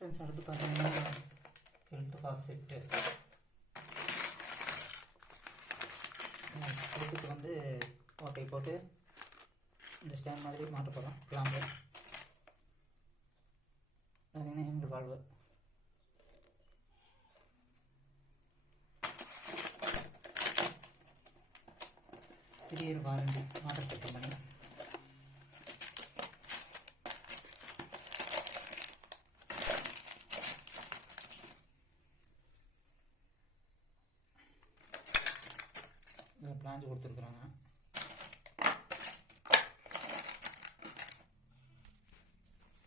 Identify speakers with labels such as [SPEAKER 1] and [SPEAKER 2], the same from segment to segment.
[SPEAKER 1] Friends அடுத்து பார்த்தீங்கன்னா health pass set ஹெல்த்துக்கு வந்து ஓட்டை போட்டு இந்த ஸ்டாண்ட் மாதிரி மாட்ட போகிறோம் கிளாம்பு பார்த்தீங்கன்னா ஹேண்டில் வால்வு பெரிய வாரண்டி மாடல் பண்ணி இதில் பிளாஞ்சு கொடுத்துருக்குறாங்க.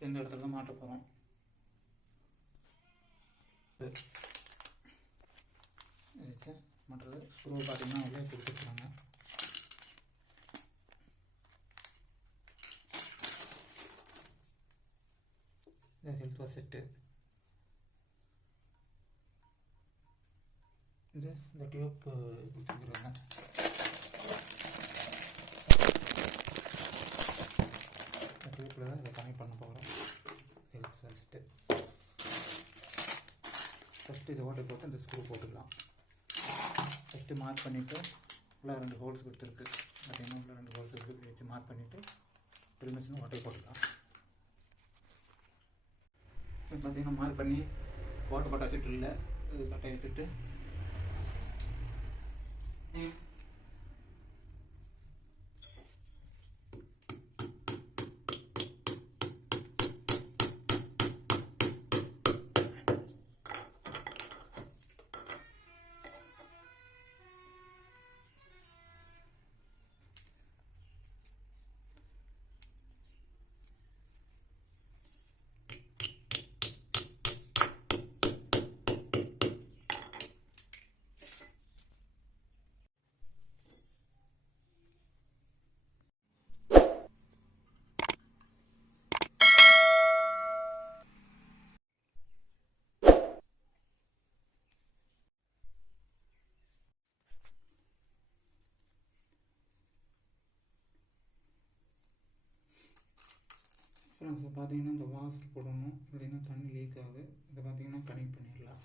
[SPEAKER 1] இந்த இடத்துல தான் மாட்ட போகிறோம் மற்றது மாட்டுறது ஸ்க்ரூ பார்த்தீங்கன்னா உள்ளே கொடுத்துருக்குறாங்க. இந்த ஹெல்த் செட்டு இது இந்த டியூப் கொடுத்துருக்குறாங்க இந்த டியூப்பில் தான் இதை கனெக்ட் பண்ண போகிறோம் ஹெல்த் ஃபஸ்ட்டு ஃபஸ்ட்டு இது ஓட்டை போட்டு இந்த ஸ்க்ரூ போட்டுக்கலாம். ஃபஸ்ட்டு மார்க் பண்ணிவிட்டு உள்ளே ரெண்டு ஹோல்ஸ் கொடுத்துருக்கு. பார்த்தீங்கன்னா உள்ள ரெண்டு ஹோல்ஸ் இருக்கு வச்சு மார்க் பண்ணிவிட்டு ட்ரில் மிஷின் ஓட்டை போட்டுக்கலாம். இப்போ பார்த்தீங்கன்னா மார்க் பண்ணி ஓட்டை போட்ட வச்சுட்டு இல்லை இது கட்டை வச்சுட்டு ஃப்ரெண்ட்ஸ் பார்த்தீங்கன்னா இந்த வாசல் போடணும் இல்லைன்னா தண்ணி லீக் ஆகுது. இதை பார்த்தீங்கன்னா கனெக்ட் பண்ணிடலாம்.